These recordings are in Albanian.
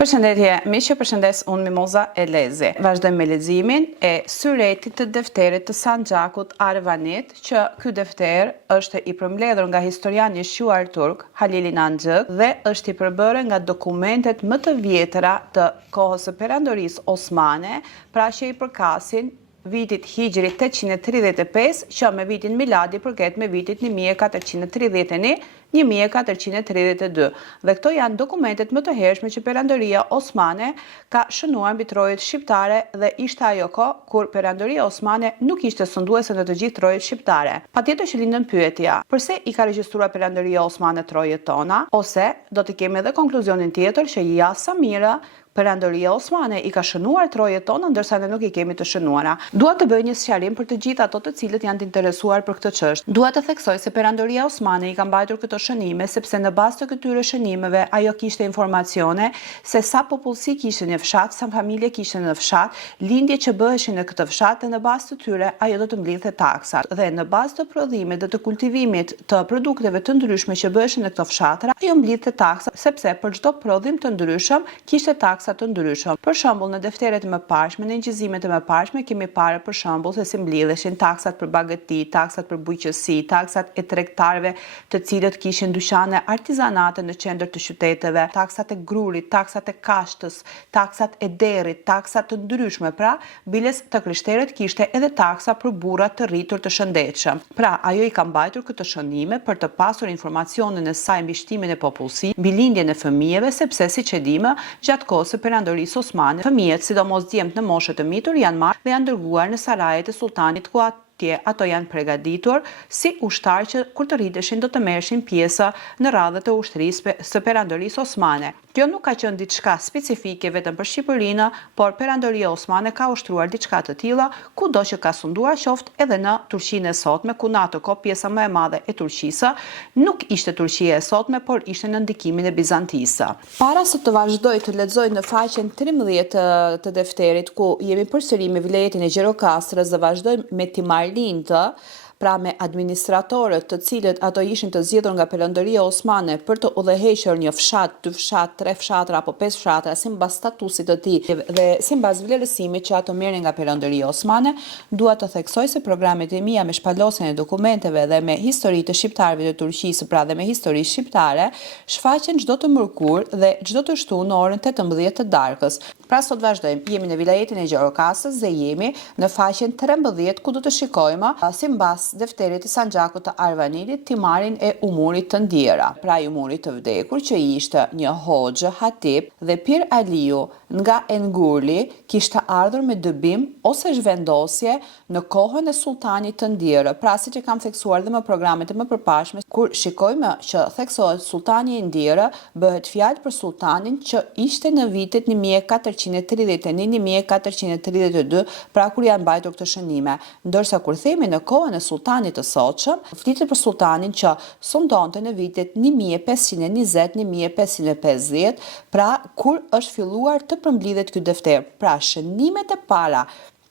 Përshëndetje, miq, që përshëndes unë Mimoza Elezi. Vazhdojmë me leximin e syretit të defterit të Sanxhakut Arvanit, që ky defter është i përmbledhur nga historiani shquar turk Halil İnan Xhak dhe është i përbërë nga dokumentet më të vjetra të kohës së perandorisë osmane, pra që i përkasin vitit Hijri 835, që me vitin miladi përket me vitit 1431-1432. Dhe këto janë dokumentet më të hershme që perandoria osmane ka shënuar mbi trojet shqiptare dhe ishte ajo kohë kur perandoria osmane nuk ishte sunduese në të gjithë trojet shqiptare. Patjetër që lindën pyetja, pse i ka regjistruar perandoria osmane trojet tona, ose do të kemi edhe konkluzionin tjetër që ja sa mirë perandoria osmane i ka shënuar trojet tona, ndërsa ne nuk i kemi të shënuara. Dua të bëj një sqarim për të gjithë ato të cilët janë të interesuar për këtë çështje. Dua të theksoj se perandoria osmane i ka mbajtur këto shënime sepse në bazë të këtyre shënimeve ajo kishte informacione se sa popullsi kishte në fshat, sa familje kishte në fshat, lindje që bëheshin në këtë fshat, dhe në bazë të tyre ajo do të mblidhte taksat. Dhe në bazë të prodhimit dhe të kultivimit të produkteve të ndryshme që bëheshin në këto fshatra, ajo mblidhte taksa sepse për çdo prodhim të ndryshëm kishte taksa të ndryshëm. Për shembull, në defteret më parshme, në incizimet më parshme kemi parë për shembull se si mblidheshin taksat për bagëti, taksat për bujqësi, taksat e tregtarëve të cilët kishin dyqane artizanate në qendër të qyteteve, taksat e grurit, taksat e kashtës, taksat e derrit, taksat të ndryshme. Pra, biles të krishterët kishte edhe taksa për burrat të rritur të shëndetshëm. Pra, ajo i ka mbajtur këtë shënime për të pasur informacionin e saj mbi shtimin e popullsisë, mbi lindjen e fëmijëve, sepse siç e dimë, gjatë kohës së perandorisë osmane, fëmijët, sidomos djemt në moshë të mitur, janë marrë dhe janë dërguar në sarajet e sultanit, ku ato janë përgatitur si ushtar që kur të rriteshin do të merreshin pjesë në radhët e ushtrisë së perandorisë osmane. Kjo nuk ka qenë diçka specifike vetëm për Shqipërinë, por perandoria osmane ka ushtruar diçka të tilla kudo që ka sunduar, qoftë edhe në Turqinë e sotme, ku në ato kohë pjesa më e madhe e Turqisë nuk ishte Turqia e sotme, por ishte në ndikimin e Bizantisë. Para se të vazhdoj të lexoj në faqen 13 të defterit, ku jemi përsëri me vilajetin e Gjirokastrës dhe vazhdojmë me Timarlindë, pra me administratorët të cilët ato ishin të zgjedhur nga perandoria osmane për të udhëhequr një fshat, 2 fshat, 3 fshatra apo 5 fshatra sipas statusit të tij dhe sipas vlerësimit që ato merren nga perandoria osmane, dua të theksoj se programet e mia me shpalosjen e dokumenteve dhe me histori të shqiptarëve të Turqisë, pra dhe me histori shqiptare, shfaqen çdo të mërkur dhe çdo të shtunë në orën 18 të darkës. Pra sot vazhdojmë, jemi në vilajetin e Gjirokastrës dhe jemi në faqen 13 ku do të shikojmë sipas defterit të Sanxhakut të Arvanit timarin e umurit të ndjera. Pra i umurit të vdekur që ishte një hoxhë hatip dhe Pir Aliu nga Engurli kishte ardhur me dëbim ose zhvendosje në kohën e sultanit të ndjerë. Pra siç e kam theksuar dhe më programet e më përpashme, kur shikojmë që theksohet sultani i ndjerë, bëhet fjalë për sultanin që ishte në vitet 1431-1432, pra kur janë mbajtur këto shënime. Ndërsa kur themi në kohën e sultanit të sotshëm, flitet për sultanin që sundonte në vitet 1520-1550, pra kur është filluar të përmblidhet ky defter. Pra shënimet e para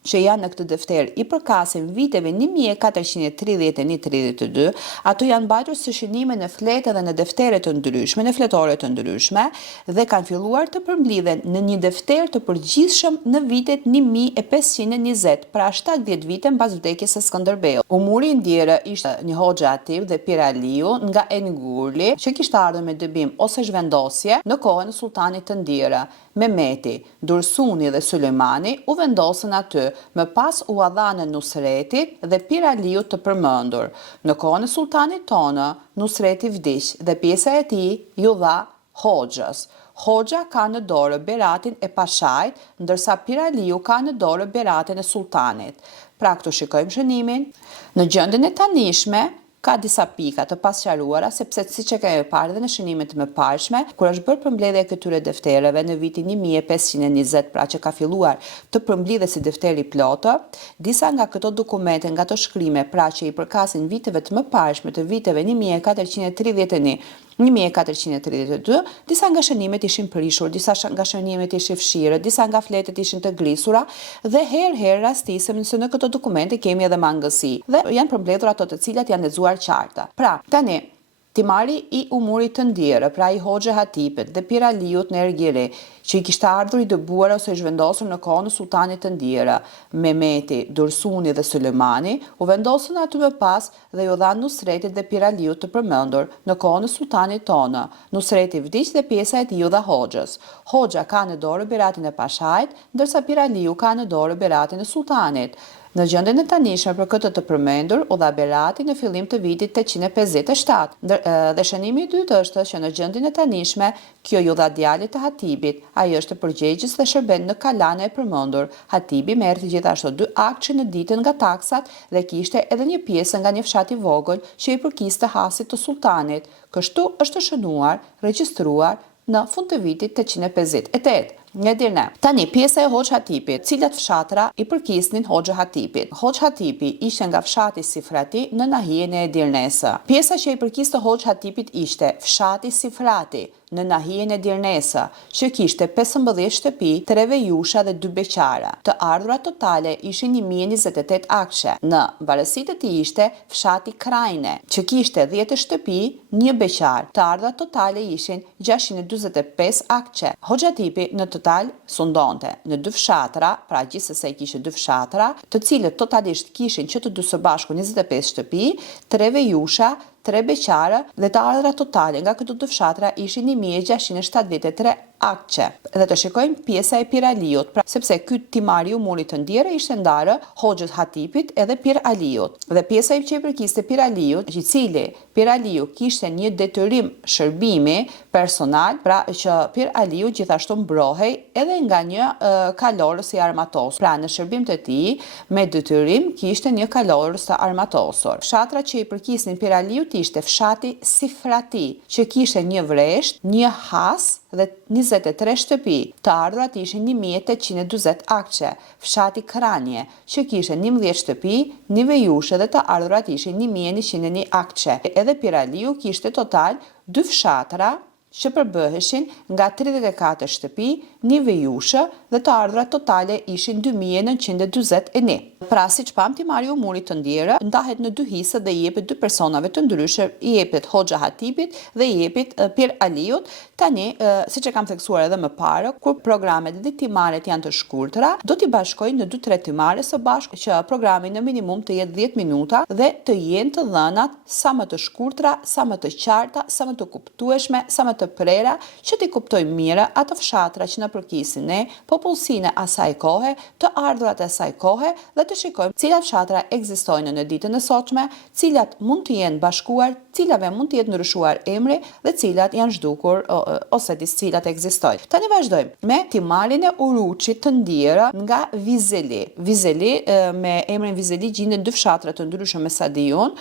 që janë në këtë defter i përkasin viteve 1431-32, ato janë mbajtur si shënime në fletë dhe në deftere të ndryshme, në fletore të ndryshme, dhe kanë filluar të përmblidhen në një defter të përgjithshëm në vitet 1520, pra 70 vite mbas vdekjes së Skënderbeut. Umuri i ndjerë ishte një hoxhë hatip dhe Pir Aliu nga Engurli, që kishte ardhur me dëbim ose zhvendosje në kohën e sultanit të ndjerë. Mehmeti, Dursuni dhe Sulejmani u vendosën aty, më pas u dhanë Nusretit dhe Pir Aliut të përmendur. Në kohën e sultanit tonë, Nusreti vdiq dhe pjesa e tij ju dha hoxhës. Hoxha ka në dorë beratin e pashajt, ndërsa Pir Aliu ka në dorë beratin e sultanit. Pra këtu shikojmë shënimin. Në gjendjen e tanishme, ka disa pika të pasqaruara, sepse siç e kemi parë dhe në shënimet më parshme, kur është bërë përmbledhja e këtyre deftereve në vitin 1520, pra që ka filluar të përmbledhet si defteri plotë, disa nga këto dokumente, nga ato shkrime, pra që i përkasin viteve të më parshme të viteve 1432, disa nga shënimet ishin prishur, disa nga shënimet ishin fshirë, disa nga fletët ishin të grisura dhe herë rastisem se në këto dokumente kemi edhe mangësi dhe janë përmbledhur ato të cilat janë lexuar qarta. Pra, tani Timari i umurit të ndjerë, pra i Hoxha Hatipit dhe Piraliut në Ergjeri, që i kishte ardhur i dëbuar ose i zhvendosur në kohën e sultanit të ndjera, Mehmeti, Dursuni dhe Sulejmani, u vendosën aty më pas dhe ju dhanë Nusretit dhe Piraliut të përmendur në kohën e sultanit tonë. Nusreti vdiq dhe pjesa e tij u dha Hoxhës. Hoxha ka në dorë beratin e Pashait, ndërsa Piraliu ka në dorë beratin e sultanit. Në gjendjen e tanishme për këtë të përmendur, u dha berati në fillim të vitit 857. Dhe shënimi i dytë është që në gjendjen e tanishme, kjo ju dha djalit të Hatibit. Ai është përgjegjës dhe shërben në kalane e përmendur. Hatibi merrte gjithashtu 2 akçe në ditën nga taksat dhe kishte edhe një pjesë nga një fshat i vogël që i përkiste hasit të sultanit. Kështu është shënuar, regjistruar në fund të vitit 858. Një dirne. Tani, pjesa e Hoxha Hatipit, cilat fshatra i përkisnin Hoxha Hatipit. Hoxha Hatipi ishte nga fshati Sifrati në nahijen e Edirnesë. Pjesa që i përkiste Hoxha Hatipit ishte fshati Sifrati në nahijen e Dirnesë, që kishte 15 shtëpi, 3 vejusha dhe 2 beqara. Të ardhurat totale ishin 1028 akçe. Në varësitë të tij ishte fshati Krajne, që kishte 10 shtëpi, 1 beqar. Të ardhurat totale ishin 645 akçe. Hoxha Hatipi në total sundonte në 2 fshatra, pra gjithsesi kishte 2 fshatra, të cilët totalisht kishin që të dy së bashku 25 shtëpi, 3 vejusha, 3 beqare dhe të ardhurat totale nga këto 2 fshatra ishin 1673 akçe. Dhe të shikojmë pjesa e Piraliut, pra sepse ky timari i umurit të ndjerë ishte ndarë Hoxhës Hatipit edhe Piraliut. Dhe pjesa që i përkiste Piraliut, i cili Piraliu kishte një detyrim shërbimi personal, pra që Piraliu gjithashtu mbrohej edhe nga një kalorës i armatosur. Pra në shërbim të tij me detyrim kishte një kalorës të armatosur. Fshatra që i përkisnin Piraliut ishte fshati Sifrati, që kishte një vresht, një has dhe 23 shtëpi. Të ardhurat ishin 1840 akçe. Fshati Kranje, që kishte 11 shtëpi, 1 vejushe dhe të ardhurat ishin 1101 akçe. Edhe Piraliu kishte total 2 fshatra që përbëheshin nga 34 shtëpi, 1 vejushe dhe të ardhurat totale ishin 2941. Pra siç pam, timari i umurit të ndjerë ndahet në 2 hise dhe i jepet 2 personave të ndryshëm, i jepet Hoxha Hatipit dhe i jepet Piraliut. Tani, siç e kam theksuar edhe më parë, kur programet dhe timaret janë të shkurtra, do t'i bashkojnë në 2-3 timare së bashku, që programi në minimum të jetë 10 minuta dhe të jenë të dhënat sa më të shkurtra, sa më të qarta, sa më të kuptueshme, sa më të prera, që t'i kuptojmë mirë ato fshatra që na përkisin ne, popullsinë e asaj kohe, të ardhurat e asaj kohe dhe të shikojmë cilat fshatra ekzistojnë në ditën e sotshme, cilat mund të jenë bashkuar, cilave mund të jetë ndryshuar emri dhe cilat janë zhdukur ose cilat ekzistojnë. Tani vazhdojmë me timarin e Uruçit të ndjerë nga Vizeli. Vizeli, me emrin Vizeli gjendet 2 fshatra të ndryshëm me sa di unë.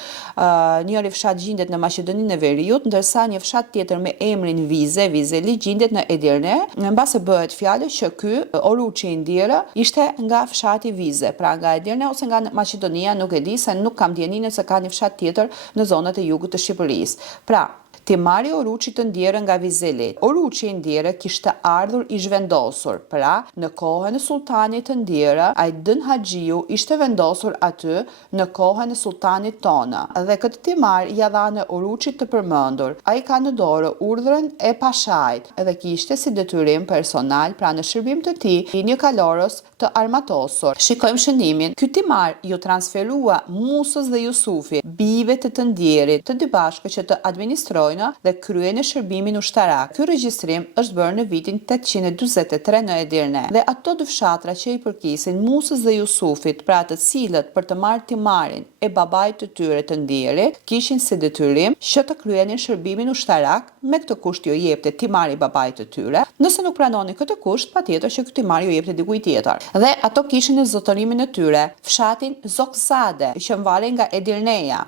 Njëri fshat gjendet në Maqedoninë e Veriut, ndërsa një fshat tjetër me emrin Vizeli gjendet në Edirne. Mbase bëhet fjalë që ky Uruçi i ndjerë ishte nga fshati Vize, pra nga Edirne ose nga Maqedonia, nuk e di se nuk kam dieninë se ka një fshat tjetër në zonat e jugut të Shqipërisë. Pra, timari Uruçit të ndjerë nga Vizeli. Uruçi i ndjerë kishte ardhur i zhvendosur, pra në kohën e sultanit të ndjerë, Ajdin Haxhiu ishte vendosur aty në kohën e sultanit tonë. Dhe këtë timar ja dha në Uruçit të përmendur. Ai ka në dorë urdhrën e Pashait dhe kishte si detyrim personal, pra në shërbim të tij, një kalorës të armatosur. Shikojmë shënimin. Ky timar ju transferua Musës dhe Jusufit, bijve të ndjerit, të dy bashkë që të administrojnë dhe kryen e shërbimin ushtarak. Ky regjistrim është bërë në vitin 843 në Edirne. Dhe ato 2 fshatra që i përkisin Musës dhe Jusufit, pra të cilët për të marrë timarin e babait të tyre të ndjerit, kishin si detyrim që të kryenin shërbimin ushtarak, me këtë kusht ju jepte timari i babait të tyre. Nëse nuk pranonin këtë kusht, patjetër që ky timar ju jepte dikujt tjetër. Dhe ato kishin në zotërimin e tyre fshatin Zokzade, që mbalej nga Edirneja.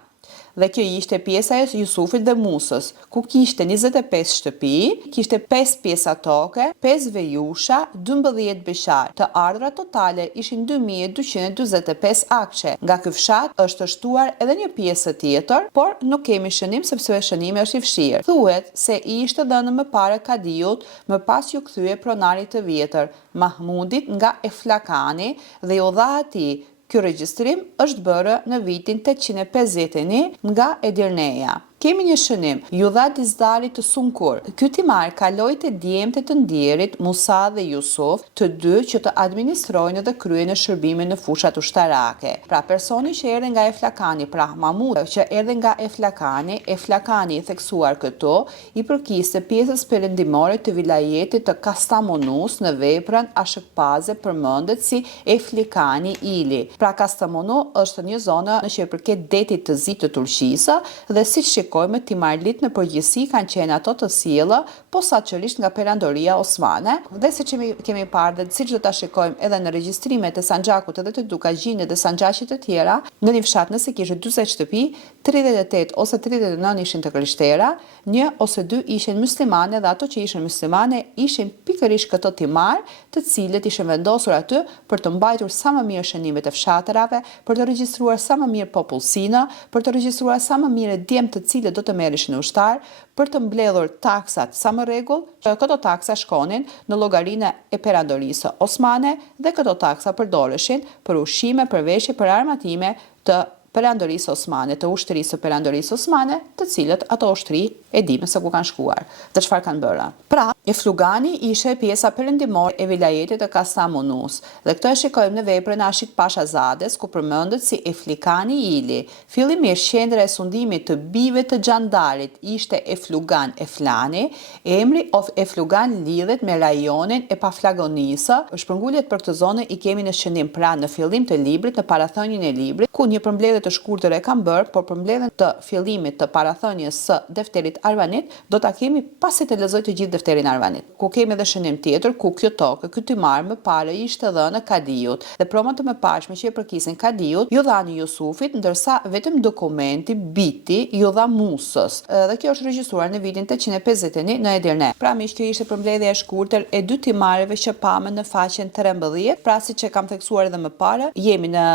Dhe kjo ishte pjesa e Jusufit dhe Musës, ku kishte 25 shtëpi, kishte 5 pjesa toke, 5 vejusha, 12 beqar. Të ardhurat totale ishin 2245 akçe. Nga ky fshat është shtuar edhe një pjesë tjetër, por nuk kemi shënim sepse shënimi është i vështirë. Thuhet se i ishte dhënë më parë Kadiut, më pas ju kthye pronarit të vjetër, Mahmudit nga Eflakani dhe u dha atij. Ky regjistrim është bërë në vitin 851 nga Edirneja. Kemi një shënim, ju dha Dizdari të Sunkur. Ky timar kaloi te djemtë të ndjerit Musa dhe Jusuf, të dy që të administrojnë dhe kryejnë shërbime në fushat ushtarake. Pra personi që erdhi nga Eflakani, pra Mahmud që erdhi nga Eflakani i theksuar këtu, i përkiste pjesës perëndimore të vilajetit të Kastamonus në veprën ashëkpaze përmendet si Eflikani Ili. Pra Kastamonu është një zonë në që i përket detit të zi të Turqisë dhe siç shikojmë timarlit në përgjithësi kanë qenë ato të sjellë posaçërisht nga perandoria osmane dhe siç kemi parë dhe siç do ta shikojmë edhe në regjistrimet e Sanxhakut edhe të Dukagjinit dhe sanxhaqit të tjera, në një fshat nëse kishte 40 shtëpi, 38 ose 39 ishin të krishterë, 1 ose 2 ishin muslimane dhe ato që ishin muslimane ishin pikërisht këto timar, të cilët ishin vendosur aty për të mbajtur sa më mirë shënimet e fshaterave, për të regjistruar sa më mirë popullsinë, për të regjistruar sa më mirë djemt të cilët do të merreshin ushtar, për të mbledhur taksat sa më rregull. Këto taksa shkonin në llogarinë e perandorisë osmane dhe këto taksa përdoreshin për ushqime, për veshje, për armatime të perandorisë osmane, të ushtrisë së perandorisë osmane, të cilët ato ushtri e dimë se ku kanë shkuar dhe çfarë kanë bërë. Pra, Eflugani ishte pjesa perëndimore e vilajetit të Kastamonus dhe këtë e shikojmë në veprën e Ashik Pashazades ku përmendet si Eflikani Ili. Fillimisht qendra e sundimit të bijve të Xhandarit ishte Eflugan Eflani, emri of Eflugan lidhet me rajonin e Paflagonisë. Shpërngullet për këtë zonë i kemi në shënim pra në fillim të librit, në parathënien e librit, ku një përmbledhje të shkurtër e kam bërë, por përmbledhjen të fillimit të parathënies së defterit Arvanit do ta kemi pasi të lexoj të gjithë defterin Arvanit. Ku kemi edhe shënim tjetër ku kjo tokë, ky timar më parë ishte dhënë Kadiut dhe promët e mëparshme që i përkisin Kadiut ju dhani Jusufit, ndërsa vetëm dokumenti biti ju dha Musës. Dhe kjo është regjistruar në vitin 851 në Edirne. Pra miq, kjo ishte përmbledhja e shkurtër e dy timareve që pamën në faqen 13, pra siç e kam theksuar edhe më parë, jemi në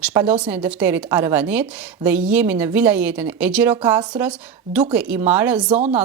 shpalosin e defterit Arvanit dhe jemi në vilajetin e Gjirokastrës duke i marrë zona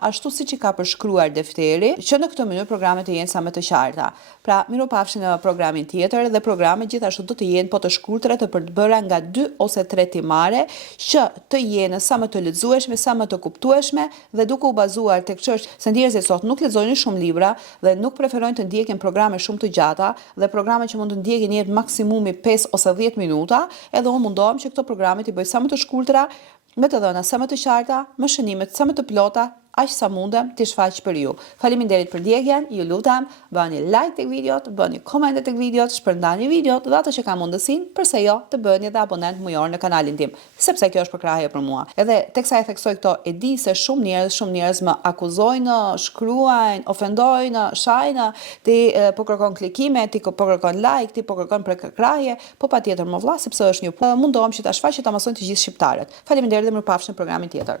ashtu siç i ka përshkruar defteri, që në këtë mënyrë programet të jenë sa më të qarta. Pra, miropafshim në programin tjetër dhe programet gjithashtu do të jenë po të shkurtra të përbëra nga 2 ose 3 timare që të jenë sa më të lexueshme, sa më të kuptueshme dhe duke u bazuar tek çështja se njerëzit sot nuk lexojnë shumë libra dhe nuk preferojnë të ndjekin programe shumë të gjata dhe programe që mund të ndjekin jetë maksimumi 5 ose 10 minuta, edhe unë mundohem që këto programe t'i bëj sa më të shkurtra, me të dhëna sa më të qarta, me shënimet sa më të plota, aq sa mundem t'i shfaq për ju. Faleminderit për ndjekjen, ju lutem, bëni like tek videot, bëni komente tek videot, shpërndani videot dhe ato që kanë mundësinë, përse jo, të bëni edhe abonent mujor në kanalin tim, sepse kjo është përkrahje për mua. Edhe teksa e theksoj këto, e di se shumë njerëz më akuzojnë, shkruajnë, ofendojnë, shajnë, ti po kërkon klikime, ti po kërkon like, ti po kërkon përkrahje, po patjetër më vlla, sepse është një punë. Mundohem që ta shfaq që ta mësojnë të gjithë shqiptarët. Faleminderit dhe mirupafshim në programin tjetër.